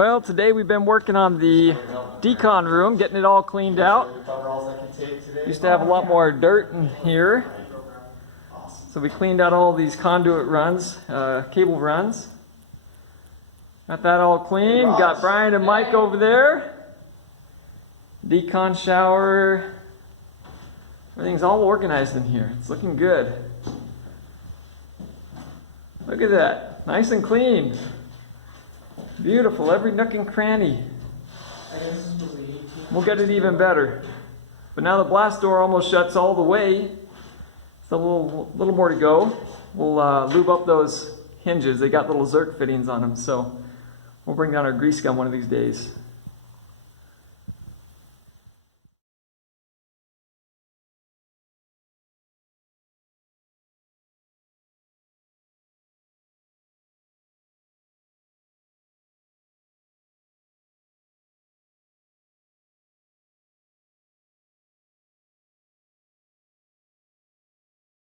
Well, today we've been working on the decon room, getting it all cleaned out. Used to have a lot more dirt in here. So we cleaned out all these conduit runs, cable runs. Got that all clean. Got Brian and Mike over there. Decon shower. Everything's all organized in here. It's looking good. Look at that. Nice and clean. Beautiful, every nook and cranny. We'll get it even better. But now the blast door almost shuts all the way. It's a little more to go. We'll lube up those hinges. They got little Zerk fittings on them, so we'll bring down our grease gun one of these days.